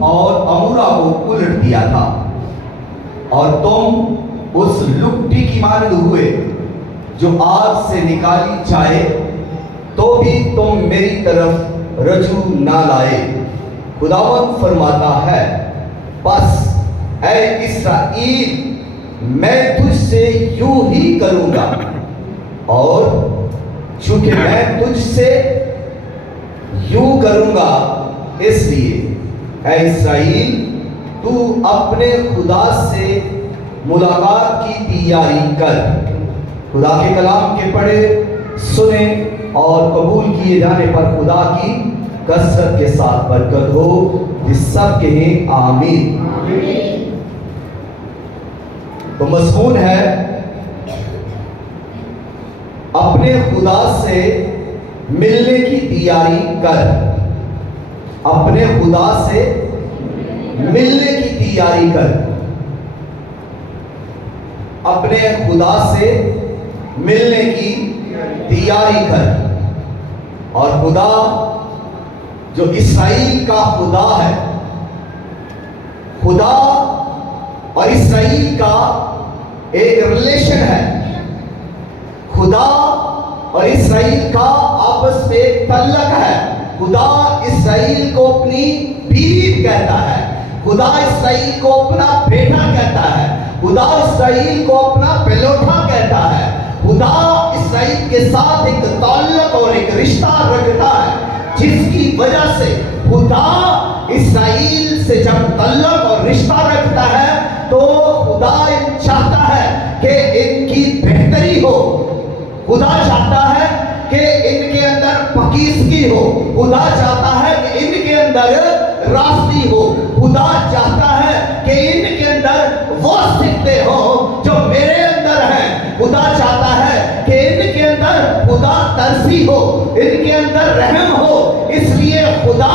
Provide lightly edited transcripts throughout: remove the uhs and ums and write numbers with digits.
اور امورا کو الٹ دیا تھا، اور تم اس لکٹی کی مانند ہوئے جو آگ سے نکالی جائے، تو بھی تم میری طرف رجوع نہ لائے۔ خداوند فرماتا ہے، بس اے اسرائیل، میں تجھ سے یوں ہی کروں گا، اور چونکہ میں تجھ سے یوں کروں گا، اس لیے اے اسرائیل، تو اپنے خدا سے ملاقات کی تیاری کر۔ خدا کے کلام کے پڑھے، سنے اور قبول کیے جانے پر خدا کی کثرت کے ساتھ برکت ہو۔ جس سب کہیں آمین۔ تو مضمون ہے، اپنے خدا سے ملنے کی تیاری کر۔ اپنے خدا سے ملنے کی تیاری کر۔ اپنے خدا سے ملنے کی تیاری کر۔ اور خدا جو اسرائیل کا خدا ہے، خدا اور اسرائیل کا ایک ریلیشن ہے۔ خدا اور اسرائیل کا آپس میں ایک تعلق ہے۔ خدا اسرائیل کو اپنی بیوی کہتا ہے، خدا اسرائیل کو اپنا بیٹا کہتا ہے، خدا اسرائیل کو اپنا پلوٹا کہتا ہے۔ خدا اسرائیل کے ساتھ ایک تعلق اور ایک رشتہ رکھتا ہے، جس کی وجہ سے خدا اسرائیل سے جب تعلق اور رشتہ رکھتا ہے تو خدا چاہتا ہے کہ ان کی بہتری ہو۔ خدا چاہتا ہے کہ ان کے اندر پاکیزگی ہو۔ خدا چاہتا ہے کہ ان کے اندر راستی ہو۔ خدا چاہتا ہے کہ ان کے اندر وہ صفتیں ہوں جو میرے اندر ہیں۔ خدا چاہتا ہے کہ ان کے اندر خدا ترسی ہو، ان کے اندر رحم ہو۔ اس لیے خدا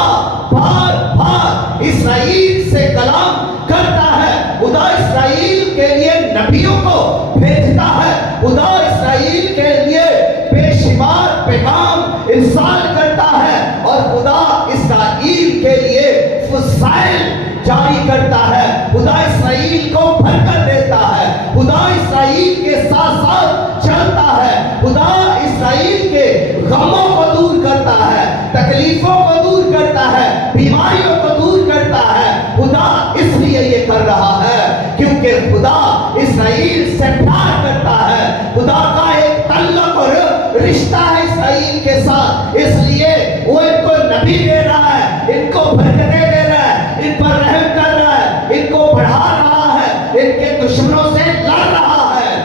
بار بار اسرائیل سے کلام کرتا ہے۔ خدا اسرائیل کے لیے نبیوں کو بھیجتا ہے۔ خدا اسرائیل کے لیے بے شمار پیغام ارسال کرتا ہے، اور خدا اسرائیل کے لیے فضائل جاری کرتا ہے۔ خدا اسرائیل کو برکت دیتا ہے۔ خدا اسرائیل کے ساتھ ساتھ چلتا ہے۔ خدا اسرائیل کے غموں کو دور کرتا ہے، تکلیفوں کو دور کرتا ہے، بیماریوں کو دور کرتا ہے۔ خدا اس لیے یہ کر رہا ہے کیونکہ خدا اسرائیل سے پیار کرتا ہے۔ خدا کا ایک تعلق اور رشتہ ہے اسرائیل کے ساتھ، اس لیے وہ ان کو نبی دے رہا ہے، ان کو برکتیں دے رہا ہے، ان پر رحم کر رہا ہے، ان کو بڑھا رہا ہے، ان کے دشمنوں سے لڑ رہا ہے،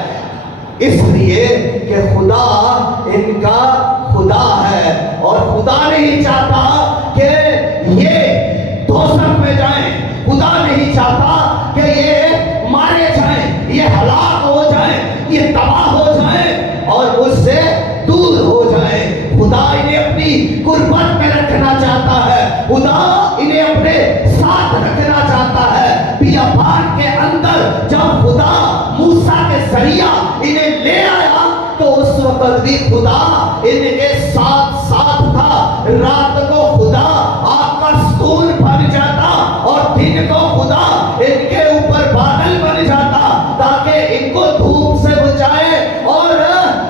اس لیے کہ خدا ان کا خدا ہے۔ اور خدا نہیں چاہتا کہ یہ دوزخ میں جائیں، خدا نہیں چاہتا کہ یہ مارے جائیں، یہ ہلاک ہو جائیں، یہ تباہ ہو جائیں اور اس سے دور ہو جائیں۔ خدا انہیں اپنی قربت میں رکھنا چاہتا ہے، خدا انہیں اپنے ساتھ رکھنا چاہتا ہے۔ بیابان کے اندر جب خدا موسیٰ کے ذریعہ انہیں لے آیا تو اس وقت بھی خدا ان کے ساتھ ساتھ تھا۔ رات کو خدا آگ کا ستون بن جاتا اور دن کو خدا ان کے اوپر بادل بن جاتا تاکہ ان کو دھوپ سے بچائے اور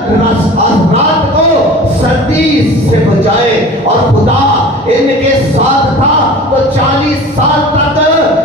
رات کو سردی سے بچائے۔ اور خدا ان کے ساتھ تھا تو 40 سال تک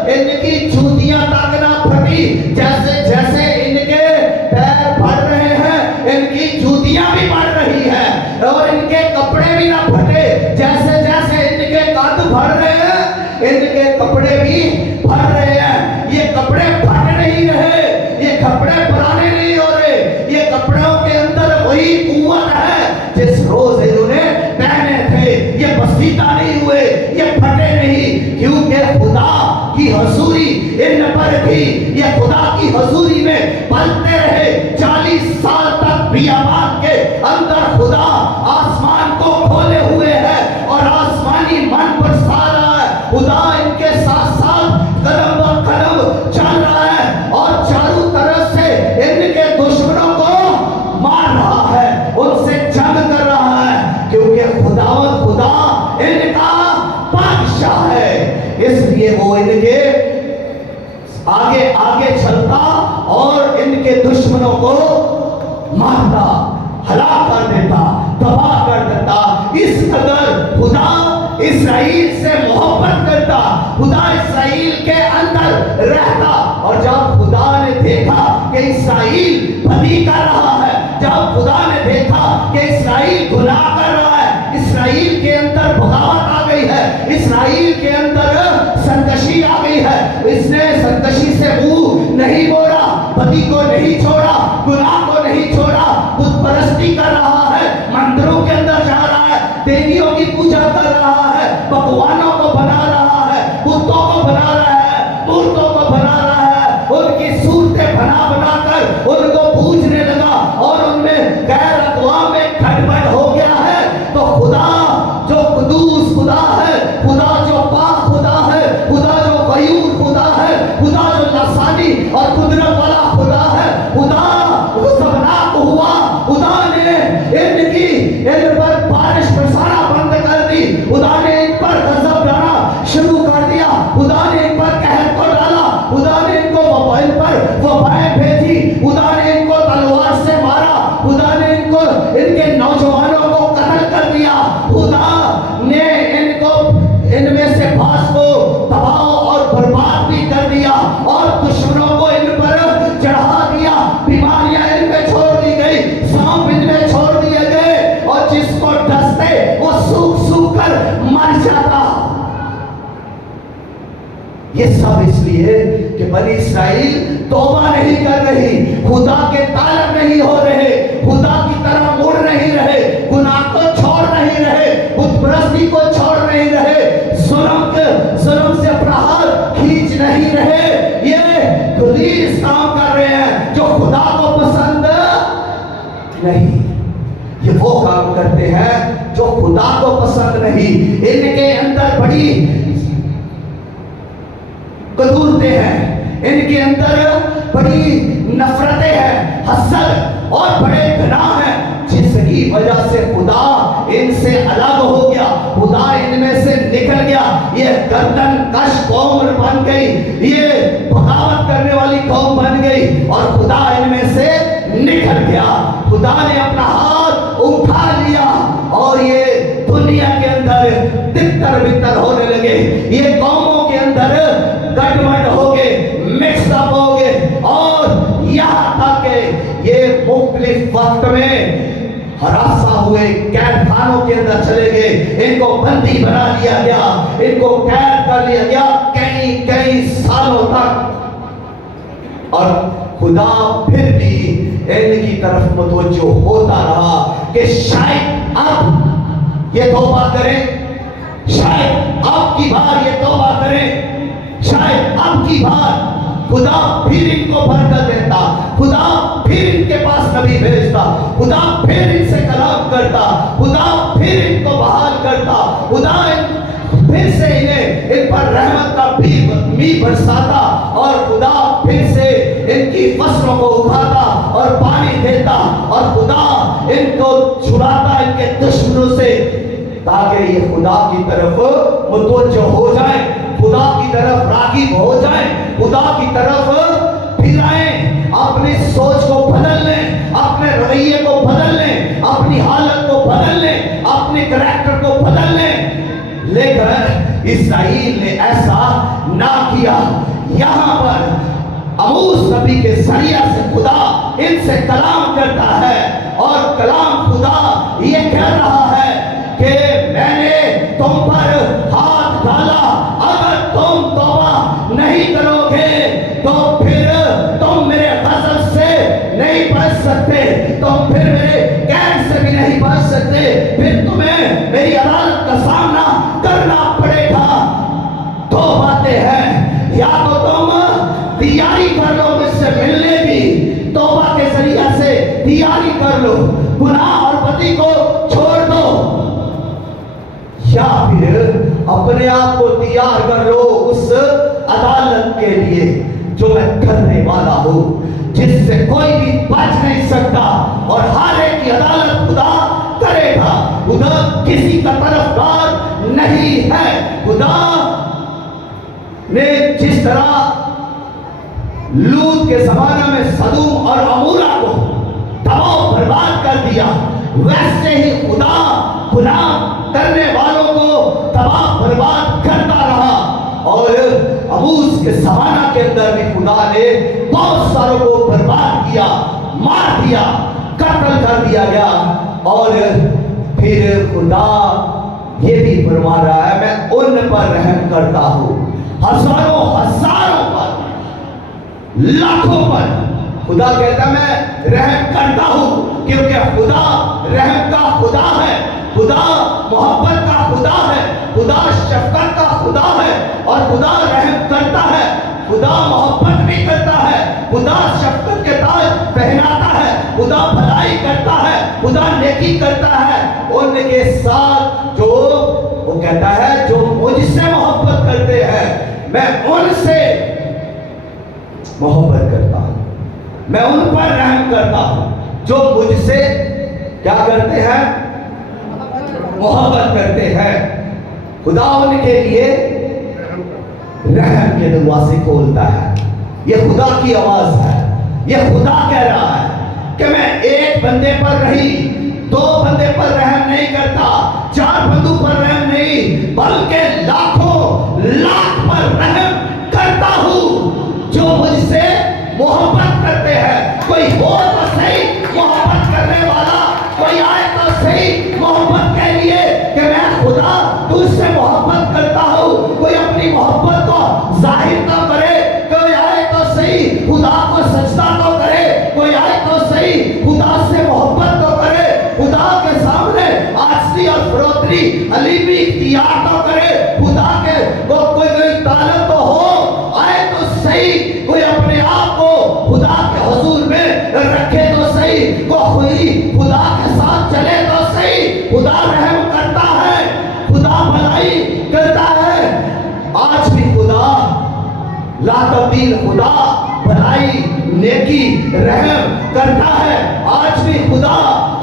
ان کی جوتیاں تک نہ پھٹی۔ جیسے جیسے ان کے پیر بڑھ رہے ہیں، ان کی جوتیاں بھی بڑھ رہی ہیں اور ان کے کپڑے بھی نہ پھٹے۔ جیسے جیسے ان کے قد بڑھ رہے ہیں، ان کے کپڑے بھی بڑھ رہے ہیں۔ یہ کپڑے پھٹ نہیں رہے، یہ کپڑے پرانے نہیں ہو رہے، یہ کپڑوں کے اندر وہی قوت ہے جس روز انہوں نے پہنے تھے۔ یہ بسیطہ نہیں ہوئے، یہ پھٹے نہیں، کیونکہ خدا کی حضوری ان پر تھی۔ یہ خدا کی حضوری میں پلتے رہے 40 سال تک۔ بیابان کے اندر خدا آسمان کو کھولے ہوئے ہے اور آسمانی من پر سا رہا ہے۔ خدا ان کے ساتھ ساتھ قدم و قدم چل رہا ہے اور چاروں طرف سے ان کے دشمنوں کو مار رہا ہے، ان سے جنگ کر رہا ہے، کیونکہ خدا ان کا بادشاہ ہے۔ اس لیے وہ ان کے آگے آگے چلتا اور ان کے دشمنوں کو مارتا، ہلاک کر دیتا، تباہ کر دیتا۔ اس قدر خدا اسرائیل سے محبت کرتا، خدا اسرائیل کے اندر رہتا۔ اور جب خدا نے دیکھا کہ اسرائیل بدی کر رہا ہے، جب خدا نے دیکھا کہ اسرائیل گناہ کر رہا ہے، اسرائیل کے اندر بغاوت آ گئی ہے، اسرائیل کے اندر سرکشی آ گئی ہے، اس نے سرکشی سے منہ نہیں موڑا، بدی کو نہیں چھوڑا، گناہ کو نہیں چھوڑا، بت پرستی کر رہا ہے، مندروں کے اندر جا رہا ہے، دیویوں کی پوجا کر رہا ہے، پکوانوں کو بنا رہا ہے، بتوں کو بنا رہا ہے، مورتوں کو بنا رہا ہے، ان کی صورتیں بنا بنا کر ان کو پوجنے لگا اور ان میں غیر اقوام میں گھٹبڑ ہو گیا ہے۔ تو خدا جو قدوس خدا ہے، خدا جو پاک خدا ہے، خدا جو غیور خدا ہے، خدا جو لسانی اور قدرت والا خدا ہے، خدا غضبناک ہوا، خدا نے ان پر بارش برسانا بند کر دی، خدا نے ان پر غضب ڈالنا شروع کر دیا، خدا نے ان پر قہر کو ڈالا، خدا نے ان پر وبائیں بھیجی، خدا نے ان کو تلوار سے مارا، خدا نے ان کے نوجوانوں کو قتل کر دیا، خدا نے ان میں سے بعض کو تباہ اور برباد بھی کر دیا اور دشمنوں کو ان پر چڑھا دیا، بیماریاں ان میں چھوڑ دی گئی، سانپ ان میں چھوڑ دیے گئے، اور جس کو ڈستے وہ سوکھ سوکھ کر مر جاتا۔ یہ سب اس لیے کہ بنی اسرائیل توبہ نہیں کر رہی، خدا کے طالب نہیں ہو رہے، خدا کی طرح مڑ نہیں رہے، گناہ کو چھوڑ نہیں رہے، بت پرستی کو چھوڑ نہیں رہے، ظلم سے اپنا ہاتھ کھینچ نہیں رہے، یہ غلیظ کام کر رہے ہیں جو خدا کو پسند نہیں۔ یہ وہ کام کرتے ہیں جو خدا کو پسند نہیں، ان کے اندر بڑی قدورتیں ہیں، ان کے اندر بڑی نفرتیں ہیں، حسد اور بڑے گناہ ہیں، جس کی وجہ سے خدا ان سے الگ ہو گیا، خدا ان میں سے نکل گیا، یہ گردن کش قوم بن گئی، یہ بغاوت کرنے والی قوم بن گئی، اور خدا ان میں سے نکل گیا، خدا نے اپنا ہاتھ اٹھا لیا، اور یہ دنیا کے اندر تتر بتر ہونے لگے، یہ قوموں کے اندر گڑبڑ ہو گئے، مکس اپ ہو گئے، اور یہاں تک کہ یہ مختلف وقت میں ہراساں ہوئے، قید خانوں کے اندر چلے گئے، ان کو بندی بنا لیا گیا، ان کو قید کر لیا گیا کئی سالوں تک، اور خدا پھر بھی ان کی طرف متوجہ ہوتا رہا کہ شاید اب یہ توبہ کریں، شاید اب کی بار یہ توبہ کریں، شاید اب کی بار خدا پھر ان کو برکت دیتا، خدا پھر ان کے پاس نبی بھیجتا، خدا پھر ان سے کلام کرتا، خدا پھر ان کو بحال کرتا، خدا پھر سے انہیں ان پر رحمت کا میہ برساتا، اور خدا پھر سے ان کی فصلوں کو اٹھاتا اور پانی دیتا، اور خدا ان کو چھڑاتا ان کے دشمنوں سے، تاکہ یہ خدا کی طرف متوجہ ہو جائیں، خدا کی طرف راغب ہو جائیں، خدا کی طرف پھر آئیں، اپنی سوچ کو بدل لیں، اپنے رویے کو بدل لیں، اپنی حالت کو بدل لیں، اپنے کریکٹر کو بدل لیں۔ لیکن اسرائیل نے ایسا نہ کیا۔ یہاں پر عموس نبی کے ذریعہ سے خدا ان سے کلام کرتا ہے، اور کلام خدا یہ کہہ رہا ہے کہ میں نے تم پر ہاتھ ڈالا، اگر تم توبہ نہیں کرو گے تو پھر تم میرے غضب سے نہیں بچ سکتے، تم پھر میرے قہر سے بھی نہیں بچ سکتے، پھر تمہیں میری عدالت کا سامنا کرنا پڑے گا۔ دو باتیں ہیں، یا تو تم تیاری کر لو مجھ سے ملنے کی، توبہ کے ذریعہ سے تیاری کر لو، گناہ اور بدی کو چھوڑ دو، یا پھر اپنے آپ کو تیار کر لو اس عدالت کے لیے جو میں کرنے والا ہوں، جس سے کوئی بھی بچ نہیں سکتا، اور ہر ایک کی عدالت خدا کرے گا۔ خدا کسی کا طرفدار نہیں ہے، خدا نے جس طرح لوط کے زمانہ میں سدوم اور عمورہ کو تباہ برباد کر دیا، ویسے ہی خدا گناہ کرنے والوں کو تباہ برباد کرتا رہا۔ اور عموس کے زمانہ کے اندر بھی خدا نے بہت ساروں کو برباد کیا، مار دیا، قتل کر دیا گیا۔ اور پھر خدا یہ بھی فرما رہا ہے میں ان پر رحم کرتا ہوں، ہزاروں پر، لاکھوں پر۔ خدا کہتا میں رحم کرتا ہوں، کیونکہ خدا رحم کا خدا ہے، خدا محبت کا خدا ہے، خدا شفقت کا خدا ہے، اور خدا رحم کرتا ہے، خدا محبت بھی کرتا ہے، خدا شفقت کے تاج پہناتا ہے، خدا بھلائی کرتا ہے، خدا نیکی کرتا ہے ان کے ساتھ جو وہ کہتا ہے جو مجھ سے محبت کرتے ہیں میں ان سے محبت کرتا ہوں، میں ان پر رحم کرتا ہوں جو مجھ سے کیا کرتے ہیں، محبت کرتے ہیں۔ خدا ان کے لیے رحم کے دروازے کھولتا ہے۔ یہ خدا کی آواز ہے، یہ خدا کہہ رہا ہے کہ میں ایک بندے پر نہیں، دو بندے پر رحم نہیں کرتا، چار بندوں پر رحم نہیں، بلکہ لاکھوں لاکھ پر رحم کرتا ہوں جو مجھ سے محبت کرتے ہیں۔ کوئی ہو تو صحیح محبت کرنے والا، کوئی آئے تو صحیح محبت کے لیے کہ میں خدا تجھ سے محبت کرتا ہوں، کوئی اپنی محبت کو ظاہر تو کرے، کوئی آئے تو صحیح خدا کو سجدہ تو کرے، کوئی آئے تو صحیح خدا سے محبت تو کرے، خدا کے سامنے عاجزی اور فروتنی حلیمی اختیار تو کرے، خدا کے کوئی طالب تو ہو، آئے تو صحیح، کوئی اپنے آپ کو خدا کے حضور میں رکھے تو صحیح، کوئی خدا کے ساتھ چلے تو صحیح۔ خدا رحم کرتا ہے، خدا بھلائی کرتا ہے۔ آج بھی خدا لا تبدیل، خدا بھلائی، نیکی، رحم کرتا ہے۔ آج بھی خدا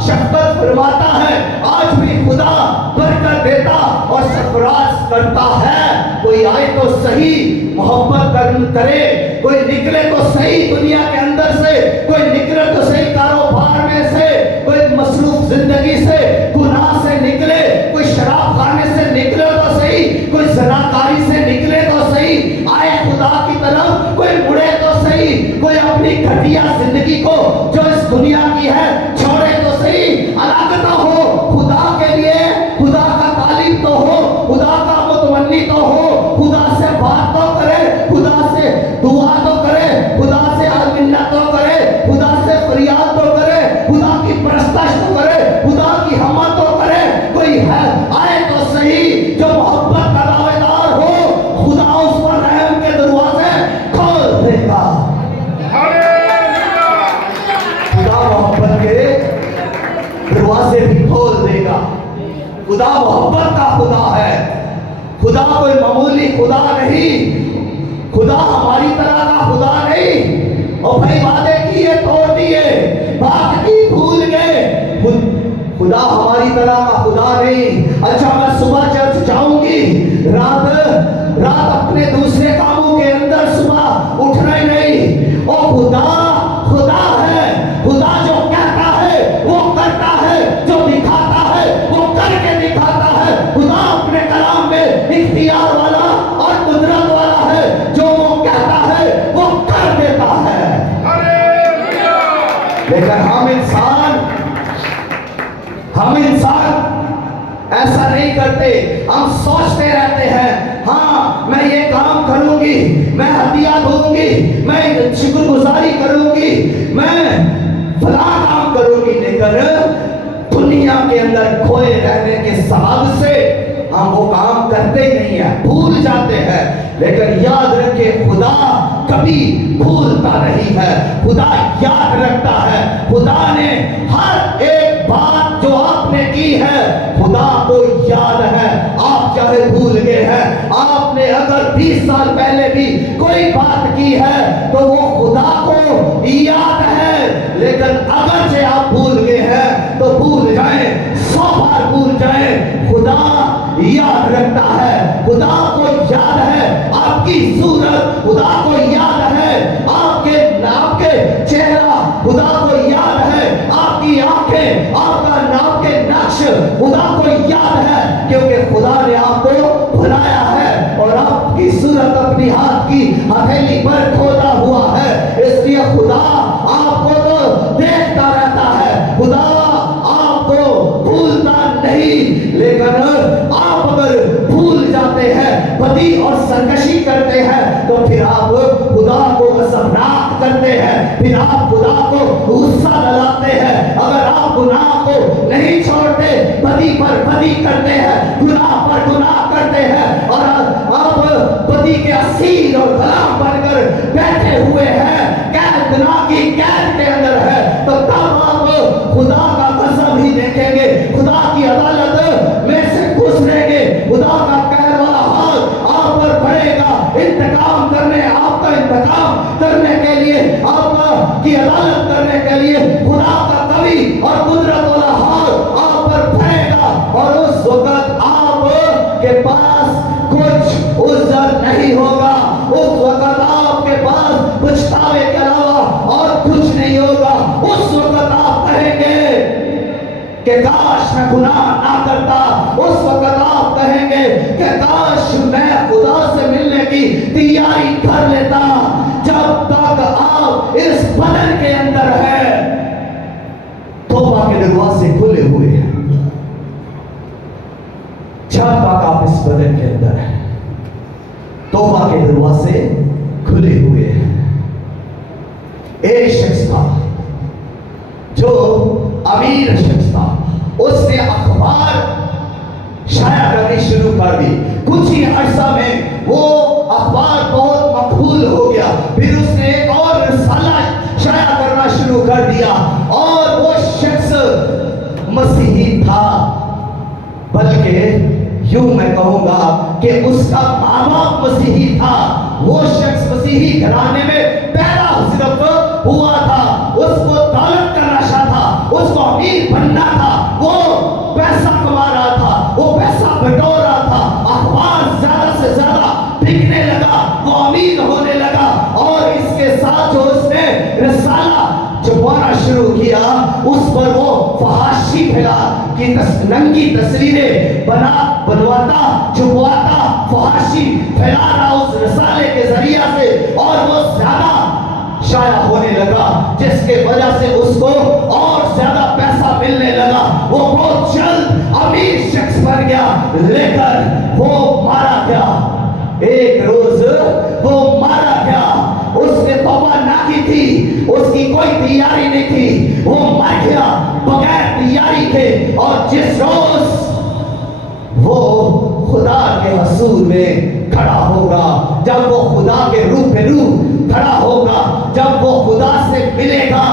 شفقت فرماتا ہے، آج بھی خدا برکت دیتا اور سرفراز کرتا ہے۔ کوئی آئے تو صحیح محبت کرے، کوئی نکلے تو صحیح دنیا کے اندر سے، کوئی نکلے تو صحیح کاروبار میں سے، کوئی مصروف زندگی سے، گناہ سے نکلے، کوئی شراب خانے سے نکلے تو صحیح، کوئی زناکاری سے نکلے تو صحیح، آئے خدا کی طرف، کوئی مڑے تو صحیح، کوئی اپنی گھٹیا زندگی کو جو اس دنیا کی ہے چھوڑے تو صحیح، الگ تو ہو خدا کے لیے، خدا کا طالب تو ہو، خدا کا متمنی تو ہو، خدا سے بات تو کرے، خدا سے دعا تو کرے، خدا سے منت تو کرے، خدا سے فریاد تو کرے، خدا کی پرستش تو کرے، خدا کی حمد تو کرے۔ کوئی ہے آئے تو صحیح جو محبت کا دعوے دار ہو، خدا اس پر رحم کے دروازے کھول دے گا۔ خدا محبت کے دروازے بھی کھول دے گا۔ خدا محبت کا خدا ہے، خدا کوئی معمولی خدا نہیں، خدا ہماری طرح کا خدا نہیں۔ اور بھائی وعدے کیے توڑ دیے، بات کی بھول گئے، خدا ہماری طرح کا خدا نہیں۔ اچھا میں صبح چرچ جاؤں گی، رات اپنے دوسرے کاموں کے اندر صبح اٹھنا ہی نہیں۔ اور خدا ہے، خدا جو کہتا ہے وہ کرتا ہے، جو دکھاتا ہے وہ کر کے دکھاتا ہے۔ خدا اپنے کلام میں اختیار والا اور قدرت والا ہے، جو وہ کہتا ہے وہ کر دیتا ہے۔ لیکن ہم انسان ایسا نہیں کرتے، ہم سوچتے رہتے ہیں ہاں میں یہ کام کروں گی، میں ہدیہ دوں گی، میں شکر گزاری کروں گی، میں فلاں کام کروں گی، لیکن دنیا کے اندر کھوئے رہنے کے سبب سے ہم وہ کام کرتے ہی نہیں ہیں، بھول جاتے ہیں۔ لیکن یاد رکھے خدا کبھی بھولتا نہیں ہے، خدا یاد رکھتا ہے۔ خدا نے ہر ایک بات جو آپ نے کی ہے خدا کو یاد ہے۔ آپ چاہے بھول گئے ہیں، آپ نے اگر 20 سال پہلے بھی کوئی بات کی ہے تو وہ خدا کو یاد ہے، لیکن اگرچہ آپ بھول گئے ہیں تو بھول جائیں، 100 بار بھول جائیں، خدا یاد رکھتا ہے۔ خدا کو یاد ہے آپ کی की सूरत अपनी हाथ की हथेली पर खोदा हुआ है, इसलिए खुदा आपको तो देखता रहता है, खुदा आपको भूलता नहीं। लेकिन आप अगर भूल जाते हैं, बदी और सरकशी करते हैं, तो फिर आप खुदा को असमनाक करते हैं, फिर आप खुदा को गुस्सा दिलाते हैं। अगर आप गुनाह को नहीं छोड़ते, बदी पर बदी करते हैं, गुनाह पर गुनाह करते हैं, और आप बदी के असीर और गुलाम बनकर बैठे हुए हैं, कैद गुनाह की कैद के अंदर है, तो तब आप खुदा का कसम ही देखेंगे, खुदा की अदालत में से गुजरेंगे, खुदा का कहर वाला हाल आप पर पड़ेगा। इंतकाम करने, आपका इंतकाम करने के लिए, आपकी अदालत करने के लिए खुदा का कवि और कुदरत वाला हाल आप पर पड़ेगा, और उस वक्त आपके पास कुछ उज़्र नहीं होगा, उस वक्त आपके पास पछतावे के अलावा और कुछ नहीं होगा। उस वक्त आप कहेंगे कि काश मैं गुनाह ना करता, उस वक्त आप कहेंगे कि काश मैं खुदा से मिलने की तैयारी कर लेता। जब तक आप इस बदन के अंदर है, तौबा के दरवाजे खुले हुए हैं। जब तक आप इस बदन के अंदर है, तौबा के दरवाजे खुले हुए हैं। एक शख्स था जो अमीर शख्स था, उसने अखबार शाया करनी शुरू कर दी। कुछ ही अरसा में वो अखबार बहुत मकबूल हो गया। फिर उसने एक और रिसाला शाया करना शुरू कर दिया, और वो शख्स मसीही था, बल्कि यूं मैं कहूंगा कि उसका माँ बाप मसीही था। वो शख्स मसीही घराने में पैदा सिर्फ हुआ था, उसको दौलत का नशा था, उसको अमीर बनना था, वो पैसा कमा रहा था, वो पैसा बटोर रहा था, अखबार ज्यादा से ज्यादा बिकने लगा, वो अमीर होने लगा। और इसके साथ जो उसने रिसाला छपवाना शुरू किया, उस पर वो फहाशी फैला कि नंगी तस्वीरें बनवाता, छुपवाता, फहाशी फैला रहा उस रिसाले के जरिया से, और वो ज्यादा शाया होने लगा, जिसके वजह से उसको और ज्यादा पैसा मिलने लगा। वो बहुत जल्द अमीर शख्स बन गया, लेकिन वो मारा गया। एक रोज वो मारा गया। उसने तौबा ना की थी, उसकी कोई तैयारी नहीं थी, वो मर गया बगैर तैयारी के। और जिस रोज वो खुदा के हसूर में खड़ा होगा, जब वो खुदा के रूबरू खड़ा होगा, जब वो खुदा से मिलेगा,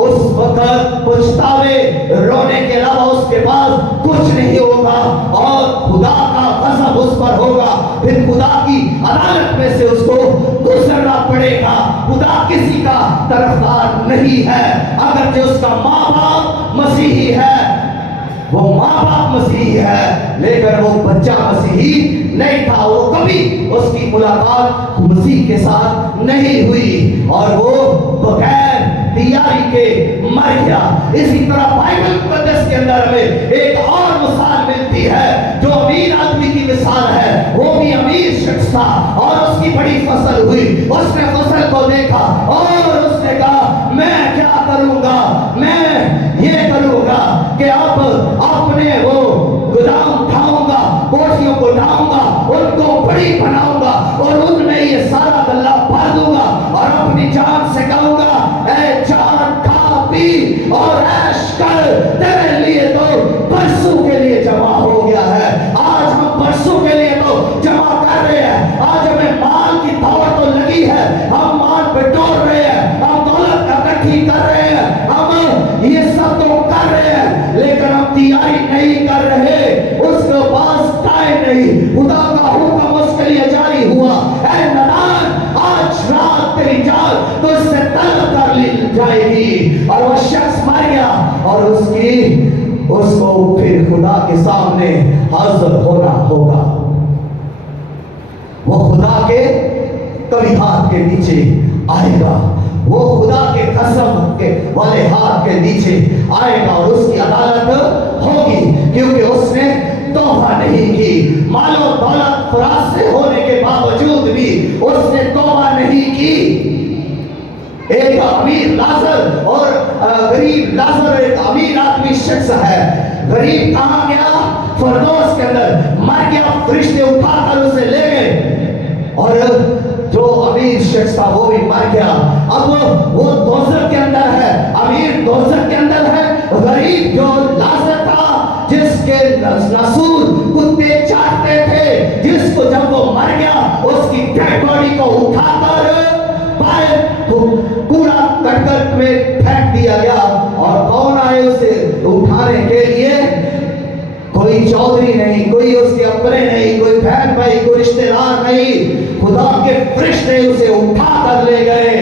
उस वक्त पछतावे रोने के अलावा उसके पास कुछ नहीं होगा, और खुदा का गज़ब उस पर होगा। फिर खुदा की अदालत में से उसको गुजरना पड़ेगा। खुदा किसी का तरफदार नहीं है। अगर जो उसका माँ बाप मसीही है, वो माँ बाप मसीही है, लेकिन वो बच्चा मसीही नहीं था, वो कभी उसकी मुलाकात मसीह के साथ नहीं हुई, और वो बगैर तैयारी के मर गया। इसी तरह बाइबल मुकद्दस के अंदर हमें एक और मिसाल मिलती है, जो अमीर आदमी की मिसाल है। वो भी अमीर शख्स था, और उसकी बड़ी फसल हुई। उसने फसल को देखा, और उसने कहा मैं क्या करूंगा, मैं ये करूंगा कि अब अपने वो गोदाम उठाऊंगा, कोठियों को ढाऊंगा, उनको बड़ी बनाऊंगा, और उनमें ये सारा गल्ला भर दूंगा, और अपनी जान से कहूंगा ऐ जान खा पी और ऐश कर, तेरे लिए तो बरसों के लिए जमा हो गया है। आज हम बरसों के लिए तो जमा कर रहे हैं। आज हमें माल की दौड़ तो लगी है, हम माल बटोर रहे हैं, हम दौलत इकट्ठी कर रहे हैं, हम ये सब तो कर रहे हैं, लेकिन हम तैयारी नहीं कर रहे। उसके पास टाइम नहीं। खुदा का हुक्म उसके लिए जारी हुआ, ऐ नादान, आज रात तेरी जान तो इससे तलब कर ली जाएगी। और वो शख्स मर गया, और उसको फिर खुदा के सामने हाजिर होना होगा। वो खुदा के कभी हाथ के नीचे आएगा, वो खुदा के कसम के वाले हाथ के नीचे आएगा, और उसकी अदालत होगी, क्योंकि उसने तौबा नहीं की। मालो दौलत फराज से होने के बावजूद बावजूद भी उसने तौबा नहीं की। एक अमीर लाजर और गरीब लाजर, एक अमीर आदमी शख्स है, गरीब कहाँ गया? फरदौस के अंदर मर गया, फरिश्ते उठाकर उसे ले गए, और जो अमीर शख्स था वो भी मर गया। अब वो दोज़ख के अंदर है, अमीर दोज़ख के अंदर है, गरीब जो लाजर था जिसके नसूर कुत्ते चाटते थे, जिसको जब वो मर गया उसकी डेड बॉडी को उठाकर कूड़ा करकट में फेंक दिया गया। और कौन आए उसे उठाने के लिए? कोई चौधरी नहीं, कोई उसके अपने नहीं, कोई बहन भाई, कोई रिश्तेदार नहीं, खुदा के फरिश्ते उसे उठा कर ले गए,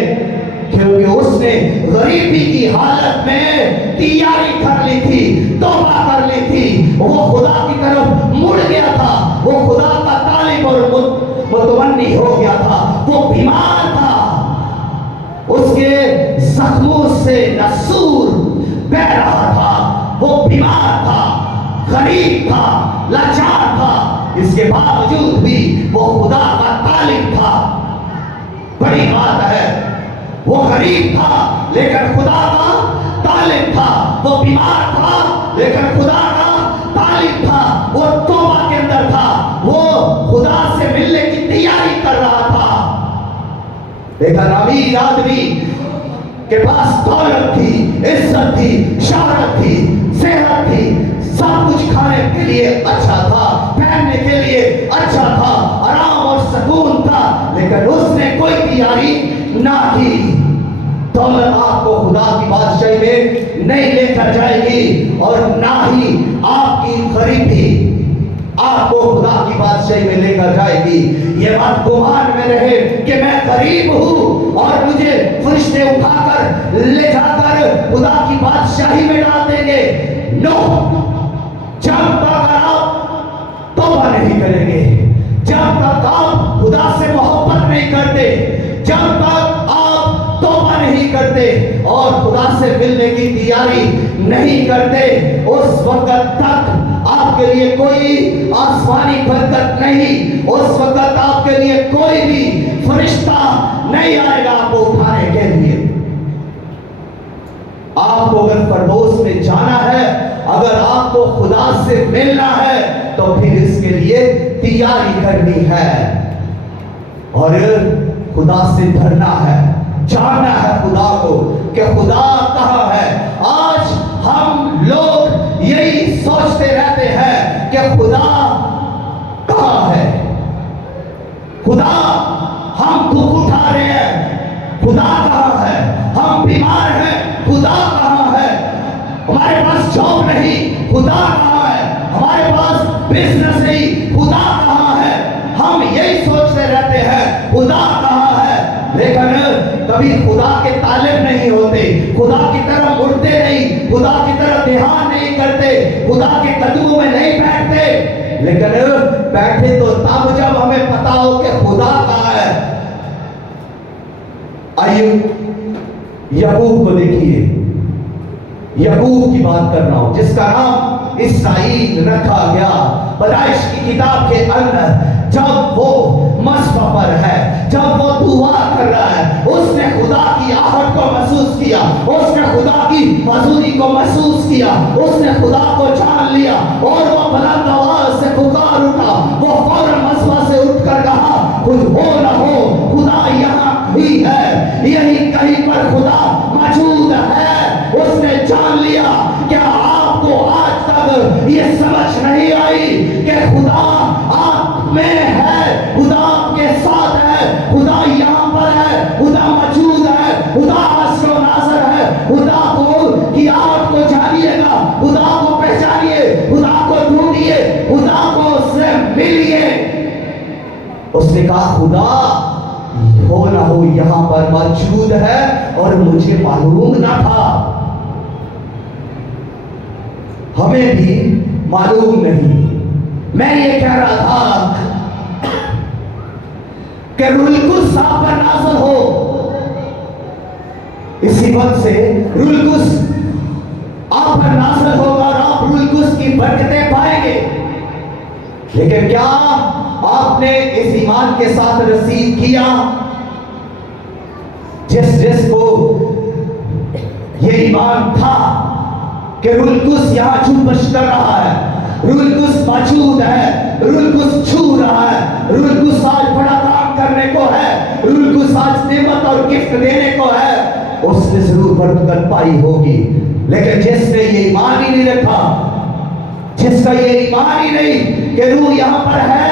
क्योंकि उसने गरीबी की हालत में तैयारी कर ली थी, तौबा कर ली थी। वो खुदा की तरफ मुड़ गया था, वो खुदा का तालिब और मुतवन्नी हो गया था। वो बीमार था, उसके जख्मों से नसूर बह रहा था, वो बीमार था, गरीब था, लाचार था, इसके बावजूद भी वो खुदा का तालिब था। बड़ी बात है, वो गरीब था लेकिन खुदा का तालिब था, वो बीमार था लेकिन खुदा का तालिब था, वो तौबा के अंदर था, वो खुदा से मिलने की तैयारी कर रहा था। लेकिन अमीर आदमी के पास दौलत थी, इज्जत थी, शोहरत थी, सेहत थी, सब कुछ खाने के लिए अच्छा था, पहनने के लिए अच्छा था, आराम और सुकून था, लेकिन उसने कोई तैयारी ना की। दौलत आपको खुदा की बादशाही में नहीं लेकर जाएगी, और ना ही आपकी गरीबी आपको खुदा की बादशाही में लेकर जाएगी। ये बात गुमान में रहे कि मैं गरीब हूँ और मुझे फरिश्ते उठाकर ले जाकर खुदा की बादशाही में डाल देंगे। नो, जब तक आप तौबा नहीं करेंगे, जब तक आप खुदा से मोहब्बत नहीं करते, जब तक आप तौबा नहीं करते और खुदा से मिलने की तैयारी नहीं करते, उस वक्त तक आपके लिए कोई आसमानी बरकत नहीं, उस वक्त आपके लिए कोई भी फरिश्ता नहीं आएगा आपको उठाने के लिए। आपको अगर फरदौस में जाना है, अगर आपको खुदा से मिलना है, तो फिर इसके लिए तैयारी करनी है और खुदा से डरना है, जानना है खुदा को कि खुदा कहाँ है। आज हम लोग यही सोचते रहते हैं कि खुदा कहाँ है, खुदा, हम दुख उठा रहे हैं, खुदा कहाँ है, हम बीमार हैं, खुदा कहाँ है, हमारे पास जॉब नहीं, खुदा कहाँ है, हमारे पास बिजनेस नहीं, खुदा कहाँ है। हम यही सोचते रहते हैं खुदा कहाँ है, लेकिन कभी खुदा के तालिब नहीं होते, खुदा की तरफ उठते नहीं, खुदा की तरफ ध्यान नहीं करते, खुदा के कदमों में नहीं बैठते। लेकिन बैठे तो तब जब हमें पता हो कि खुदा कहाँ है। आइए याकूब को देखिए, याकूब की बात कर रहा हूं, जिसका नाम इसराइल रखा गया। पैदाइश की किताब के अंदर जब वो मस्बा पर है, जब वो दुआ कर रहा है, उसने खुदा की आहट को महसूस किया, उसने खुदा की हजूरी को महसूस किया, उसने खुदा को जान लिया और वो बुलंद आवाज से पुकार उठा। वो फौरन मस्बा से उठकर कहा, कुछ हो ना हो, खुदा यहाँ ही है, यही कहीं पर खुदा मौजूद है। उसने जान लिया। क्या आपको आज तक ये समझ नहीं आई कि खुदा आप में है, खुदा आपके साथ है, खुदा यहाँ पर है, खुदा मौजूद है, खुदा आसरो नाज़र है। खुदा को कि आपको जानिएगा, खुदा को पहचानिए, खुदा को ढूंढिए, खुदा को उससे मिलिए। उसने कहा खुदा हो ना हो यहाँ पर मौजूद है और मुझे मालूम ना था, हमें भी मालूम नहीं। मैं ये कह रहा था कि रूह कुद्स आप पर नाज़िल हो, इसी वक्त से रूह कुद्स आप पर नाज़िल होगा और आप रूह कुद्स की बरकतें पाएंगे। लेकिन क्या आपने इस ईमान के साथ रसीद किया, जिस को ये ईमान था कि रूहुल कुद्स यहाँ जुम्बश कर रहा है, रूहुल कुद्स मौजूद है, रूहुल कुद्स छू रहा है, रूहुल कुद्स आज बड़ा काम करने को है, रूहुल कुद्स आज नेमत और गिफ्ट देने को है, उसने जरूर बरकत पाई होगी। लेकिन जिसने ये ईमान ही नहीं रखा, जिसका ये ईमान ही नहीं कि रूह यहाँ पर है,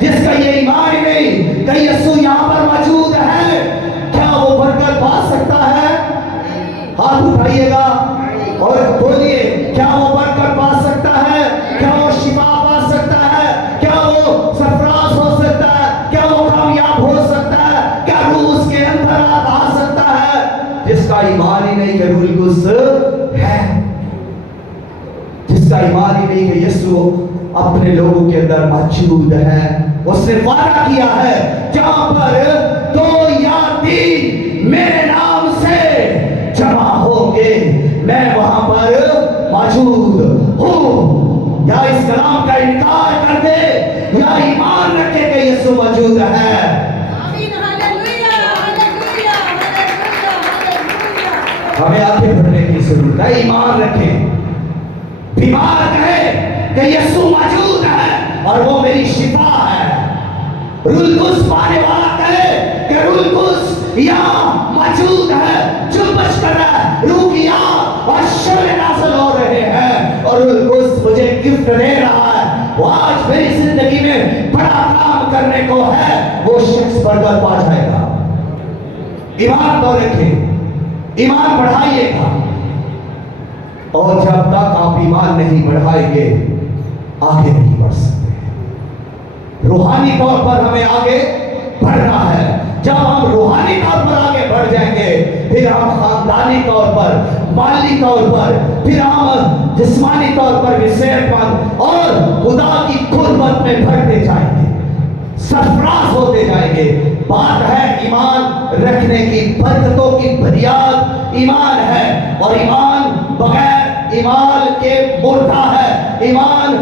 जिसका ये ईमान ही नहीं कि यीशु यहाँ पर मौजूद है, क्या वो बरकत पा सकता है? हाथ उठाइएगा और बोलिए, क्या वो बरकत पा सकता है? क्या वो शिफा पा सकता है? क्या वो सरफराज हो सकता है? क्या वो कामयाब हो सकता है? क्या रूह उसके अंदर आ सकता है? जिसका ईमान ही नहीं कि रूहुल कुद्स है, जिसका ईमान ही नहीं कि यीशु अपने लोगों के अंदर मौजूद है, उसने वादा किया है, जहां पर 2 या 3 मेरे नाम से जमा होंगे, मैं वहां पर मौजूद हूं। या इस कलाम का इनकार कर दे या ईमान रखे कि यीशु मौजूद है। हमें आगे बढ़ने की जरूरत है, ईमान रखें। बीमार कहे कि यीशु मौजूद है और वो मेरी शिफा है। रूहुल कुद्स पाने वाला कहे कि रूहुल कुद्स यहाँ मौजूद है, जुम्बश कर रहा है, रूह की आग और शोले नाज़िल हो रहे हैं और रूहुल कुद्स मुझे गिफ्ट दे रहा है, वो आज मेरी जिंदगी में बड़ा काम करने को है, वो शख्स बरकत पा जाएगा। ईमान तो रखें, ईमान बढ़ाइएगा, और जब तक आप ईमान नहीं बढ़ाएंगे आगे नहीं बढ़ सकते। रूहानी तौर पर हमें आगे बढ़ना है। जब हम रूहानी तौर पर आगे बढ़ जाएंगे, फिर हम खानदानी तौर पर, माली तौर पर, फिर हम जिस्मानी तौर पर भी सेहतमंद और खुदा की कुर्बत में बढ़ते जाएंगे, सरफराज होते जाएंगे। बात है ईमान रखने की, बरकतों की बुनियाद ईमान है, और ईमान बगैर ईमान के मुर्दा है। ईमान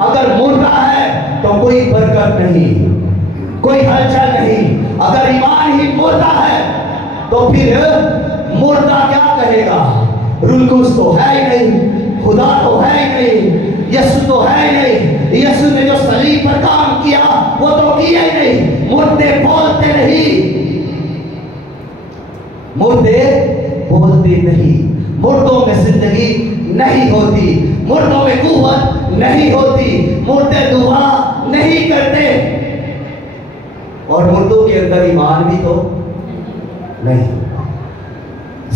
अगर मुर्दा है तो कोई बरकत नहीं, कोई हलचल नहीं। अगर ईमान ही मुर्दा है तो फिर मुर्दा क्या कहेगा? रूहुल कुद्स तो है ही नहीं, खुदा तो है ही नहीं, यीशु तो है ही नहीं, यीशु ने जो सलीब पर काम किया वो तो किया ही नहीं। मुर्दे बोलते नहीं, मुर्दे बोलते नहीं, मुर्दों में जिंदगी नहीं होती, मुर्दों में कुव्वत नहीं होती, मुर्दे दुआ नहीं करते, और मुर्दों के अंदर ईमान भी तो नहीं।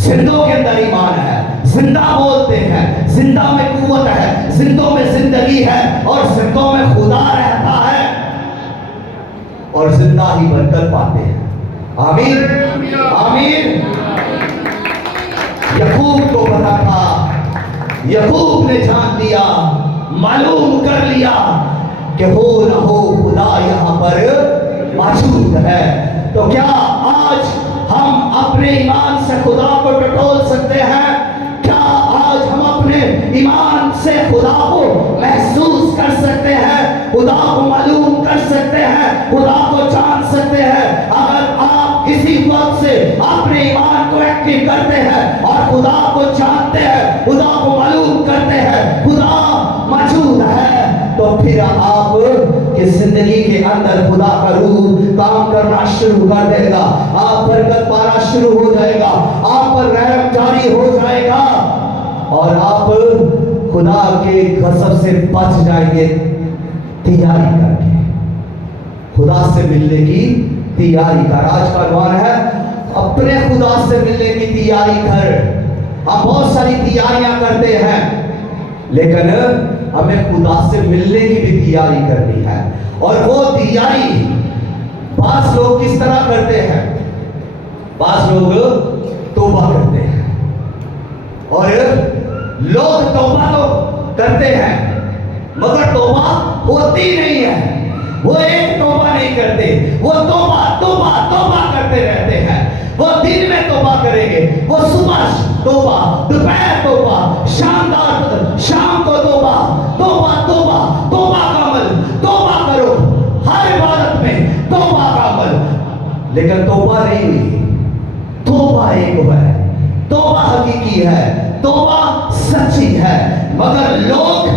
जिंदों के अंदर ईमान है, जिंदा बोलते हैं, जिंदा में कुव्वत है, जिंदों में जिंदगी है, और जिंदों में खुदा रहता है, और जिंदा ही बरकत पाते हैं। आमीन आमीन। याकूब को पता था, याकूब ने जान लिया, मालूम कर लिया कि हो न हो खुदा यहाँ पर मौजूद है। तो क्या आज हम अपने ईमान से खुदा को टटोल सकते हैं? क्या आज हम अपने ईमान से खुदा को महसूस कर सकते हैं, खुदा को मालूम कर सकते हैं, खुदा को जान सकते हैं? अगर आप इसी वक्त से अपने ईमान को एक्टिव करते हैं और खुदा को जानते हैं, खुदा को मालूम करते हैं, खुदा मौजूद है, तो फिर आप की जिंदगी के अंदर खुदा का रूह काम करना शुरू कर देगा। आप बरकत पाना शुरू हो जाएगा, आप पर रहम जारी हो जाएगा, और आप खुदा के गज़ब से बच जाएंगे। तैयारी करके खुदा से मिलने की तैयारी कर। आज का عنوان है अपने खुदा से मिलने की तैयारी कर। हम बहुत सारी तैयारियां करते हैं, लेकिन हमें खुदा से मिलने की भी तैयारी करनी है। और वो तैयारी बास लोग किस तरह करते हैं? बास लोग तौबा करते हैं, और लोग तौबा तो करते हैं मगर तौबा होती नहीं है। वो एक तौबा नहीं करते, वो तौबा तौबा तौबा करते रहते हैं। वो दिन में तौबा करेंगे, वो सुबह तौबा, दोपहर तौबा, शाम को तौबा, तौबा तौबा तौबा का अमल, तौबा करो। लेकिन तौबा नहीं हुई। तौबा एक है, तौबा हकीकी है, तौबा सच्ची है, मगर लोग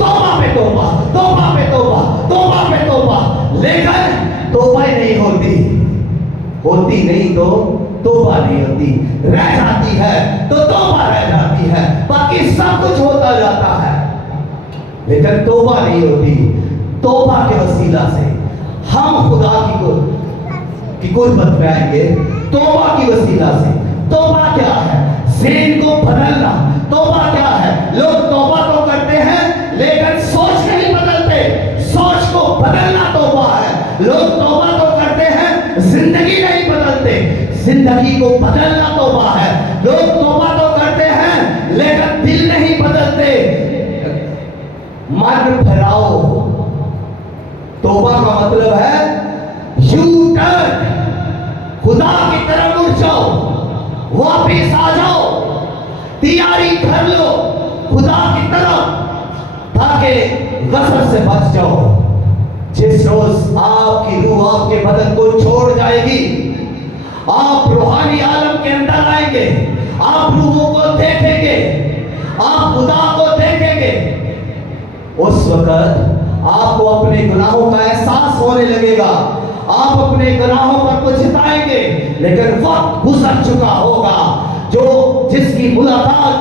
तौबा पे तौबा, तौबा पे तौबा, तौबा पे तौबा, लेकिन तौबा ही नहीं होती। होती नहीं तो तौबा नहीं होती, रह जाती है तो तौबा रह जाती है, बाकी सब कुछ होता जाता है, लेकिन तौबा नहीं होती। तौबा के वसीला से हम खुदा की कुर्बत में आएंगे। तौबा की वसीला से। तौबा क्या है? ज़हन को बदलना। तौबा क्या है? लोग तौबा तो करते हैं लेकिन सोच नहीं बदलते। सोच को बदलना तौबा है। लोग तौबा तो करते हैं, जिंदगी नहीं बदलते। जिंदगी को बदलना तौबा है। लोग तौबा तो करते हैं लेकिन दिल नहीं बदलते। मन फिराओ। तौबा का मतलब है यू टर्न, खुदा की तरफ मुड़ जाओ, वापिस आ जाओ, तैयारी कर लो खुदा की तरफ, ताकि गज़ब से बच जाओ। जिस रोज आपकी रूह आपके बदन को छोड़ जाएगी, आप रूहानी आलम के अंदर आएंगे, आप रूहों को देखेंगे, आप खुदा को देखेंगे, उस वक्त आपको अपने गुनाहों का एहसास होने लगेगा। आप अपने गुनाहों पर कुछ जताएंगे, लेकिन वक्त गुजर चुका होगा। जो जिसकी मुलाकात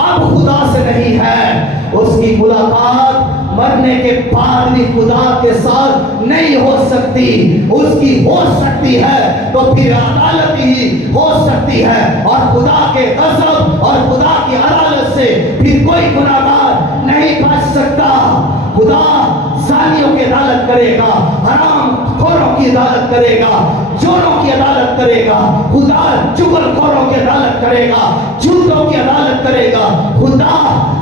अब खुदा से नहीं है, उसकी मुलाकात मरने के बाद भी खुदा के साथ नहीं हो सकती। उसकी हो सकती है तो फिर अदालत ही हो सकती है, और खुदा के गज़ब और खुदा की अदालत से फिर कोई गुनाहगार नहीं बच सकता। खुदा जानियों की अदालत करेगा, हराम खोरों की अदालत करेगा, चोरों की अदालत करेगा। खुदा चुगलखोरों की अदालत करेगा, झूठों की अदालत करेगा। खुदा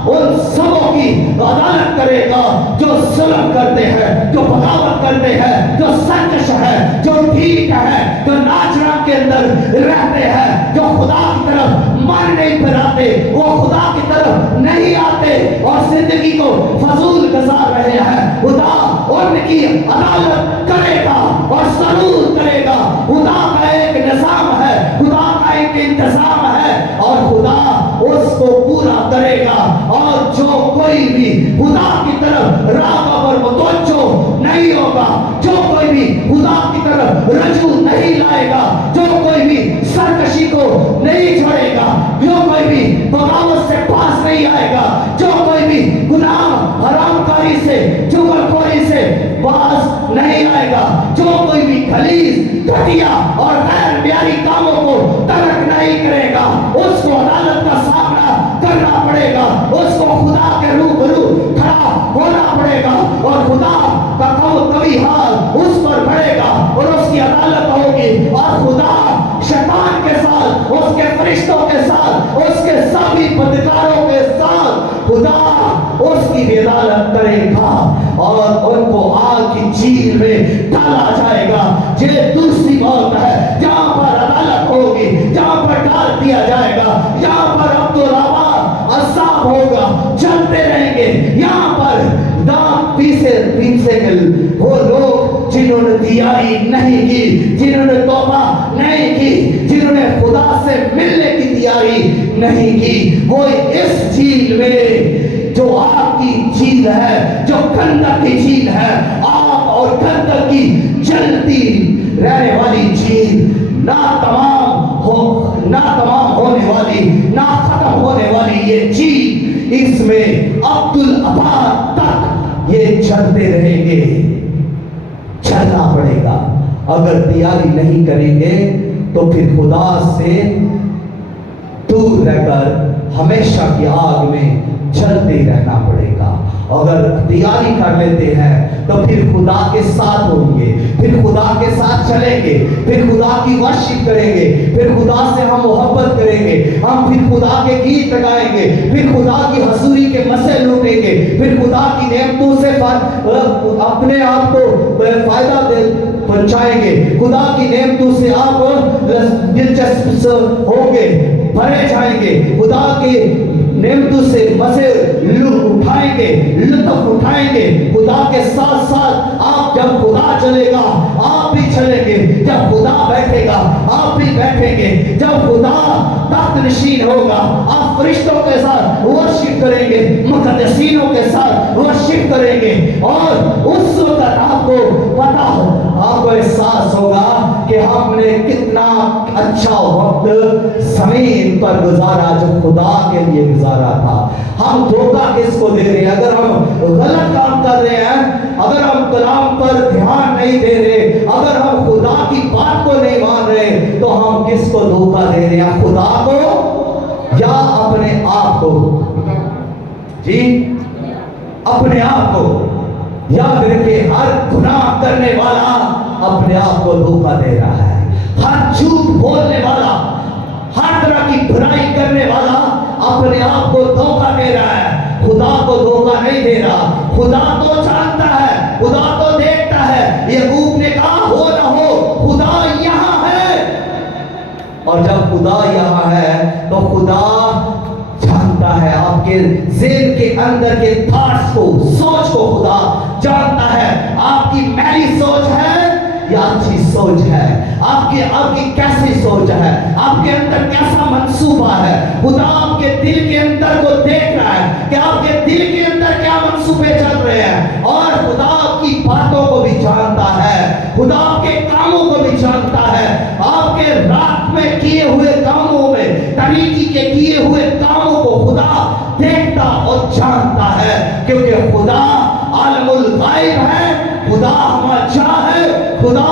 उन सबों की अदालत करेगा जो जुल्म करते हैं, जो बगावत करते हैं, जो सरकश है, जो ठीक है, जो नाचराम के अंदर रहते हैं, जो खुदा की तरफ मन नहीं फिराते, वो खुदा की तरफ नहीं आते और जिंदगी को फजूल गुजार रहे हैं। खुदा उनकी अदालत करेगा और जरूर करेगा। खुदा का एक निजाम है, खुदा का एक इंतजाम है, और खुदा उसको पूरा करेगा। और जो कोई भी खुदा की तरफ राग़ब और मुतवज्जो नहीं होगा, जो कोई भी खुदा की तरफ रजू नहीं लाएगा, जो कोई भी सरकशी को नहीं छोड़ेगा, जो कोई भी बगावत से पास नहीं आएगा, जो कोई भी गुनाह हरामकारी से चुगलखोरी से पास नहीं आएगा, जो कोई भी खलीज घटिया और गैर प्यारी कामों को तर्क नहीं करेगा, उसको अदालत का सामना करना पड़ेगा, उसको खुदा के रूबरू खड़ा होना पड़ेगा, और खुदा का कभी हाल उस पर पड़ेगा और उसकी अदालत होगी। और खुदा शैतान के साथ, उसके फरिश्तों के साथ, उसके सभी बदकारों के साथ खुदा उसकी भी अदालत करेगा और उनको आग की झील में डाला जाएगा। ये दूसरी मौत है जहां पर अदालत होगी, जहां पर डाल दिया जाएगा, जहां पर अब्दुल-रहमान अज़ाब होगा, चलते रहेंगे। यहाँ पर दांत पीसे वो लोग जिन्होंने तैयारी नहीं की, जिन्होंने तौबा नहीं की, जिन्होंने खुदा से मिलने की तैयारी नहीं की, वो इस झील में, जो आग की झील है, जो गंधक की झील है, आग और गंधक की जलती रहने वाली झील, ना तमाम होने वाली, ना खत्म होने वाली ये झील, इसमें अब्दुल अबाद तक ये चलते रहेंगे। चलना पड़ेगा। अगर तैयारी नहीं करेंगे तो फिर खुदा से दूर रहकर हमेशा की आग में चलते रहना पड़ेगा। अगर तैयारी कर लेते हैं तो फिर खुदा के साथ होंगे, फिर खुदा के साथ चलेंगे, फिर खुदा की वर्शिप करेंगे, फिर खुदा से हम मोहब्बत करेंगे, हम फिर खुदा के गीत गाएंगे, फिर खुदा की हसूरी के मजे लूटेंगे, फिर खुदा की नेमतों से अपने आप को फायदा पहुंचाएंगे, खुदा की नेमतों से आप दिलचस्प होंगे, भरे जाएंगे, खुदा के नेमतों से मजे उठाएंगे, लुत्फ उठाएंगे। खुदा के साथ साथ आप, जब खुदा चलेगा आप भी चलेंगे, जब जब खुदा बैठेगा आप भी बैठेंगे। जब खुदा तख्त नशीन होगा आप फरिश्तों के साथ वर्शिप करेंगे, मुक़द्दसीनों के साथ वर्शिप करेंगे। और उस वक्त आपको पता हो, आपको एहसास होगा कि हमने कितना अच्छा वक्त ज़मीन पर गुजारा जो खुदा के लिए गुजारा था। हम धोखा किसको दे रहे हैं? अगर हम गलत काम कर रहे हैं, अगर हम कलाम पर ध्यान नहीं दे रहे, अगर हम खुदा की बात को नहीं मान रहे, तो हम किसको धोखा दे रहे हैं? खुदा को या अपने आप को? जी, अपने आप को। याद रखिए, हर गुनाह करने वाला अपने आप को धोखा दे रहा है। हर झूठ बोलने वाला, हर तरह की बुराई करने वाला अपने आप को धोखा दे रहा है, खुदा को धोखा नहीं दे रहा। खुदा तो जानता है, खुदा तो देखता है। याकूब ने कहा हो ना हो, खुदा यहाँ है। और जब खुदा यहाँ है तो खुदा जानता है आपके ज़हन के अंदर के थॉट्स को, सोच को खुदा जानता है। आपकी मैली सोच है या अच्छी सोच है, आपकी कैसी सोच है, आपके अंदर कैसा मंसूबा है। खुदा आपके दिल के अंदर को देख रहा है कि आपके दिल के अंदर क्या मंसूबे चल रहे हैं। और खुदा आपकी बातों को भी जानता है, खुदा आपके कामों को भी जानता है। आपके रात में किए हुए कामों में, तरीकी के किए हुए कामों को खुदा देखता और जानता है, क्योंकि खुदा आलमुल गायब है, खुदा हमारा है, खुदा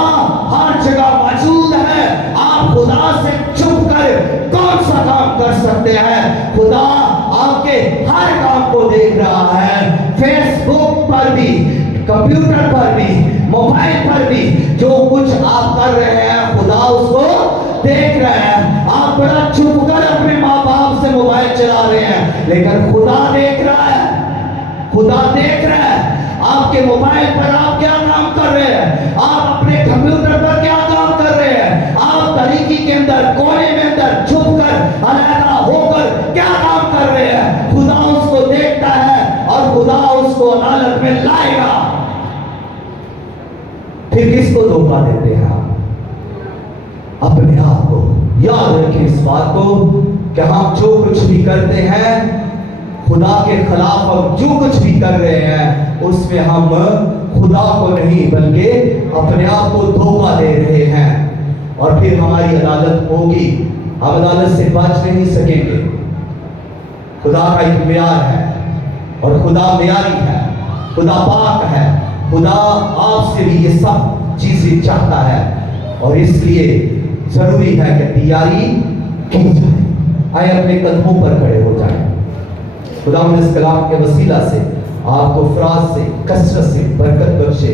हर जगह मौजूद है। आप खुदा से छुप कर कौन सा काम कर सकते हैं? खुदा आपके हर काम को देख रहा है। फेसबुक पर भी, कंप्यूटर पर भी, मोबाइल पर भी जो कुछ आप कर रहे हैं खुदा उसको देख रहे हैं। आप बड़ा छुप कर अपने माँ बाप से मोबाइल चला रहे हैं, लेकिन खुदा देख रहा है, खुदा देख रहा है। आपके मोबाइल पर आप क्या काम कर रहे हैं, आप अपने कंप्यूटर पर क्या काम कर रहे हैं, आप तरीकी के अंदर, कोने में अंदर छुप कर, अलग होकर क्या काम कर रहे हैं, खुदा उसको देखता है और खुदा उसको अदालत में लाएगा। फिर किसको धोखा देते हैं आप? अपने आप को। याद रखें इस बात को कि हम जो कुछ भी करते हैं खुदा के खिलाफ, हम जो कुछ भी कर रहे हैं उसमें हम खुदा को नहीं बल्कि अपने आप को धोखा दे रहे हैं। और फिर हमारी अदालत होगी, हम अदालत से बच नहीं सकेंगे। खुदा का एक म्यार है और खुदा म्यारी है, खुदा पाक है। खुदा आपसे भी ये सब चीजें चाहता है और इसलिए जरूरी है कि तैयारी की जाए। आइए अपने कदमों पर खड़े हो जाएं। खुदा इस कलाम के वसीला से आपको फराज से, कसरत से बरकत बख्शे।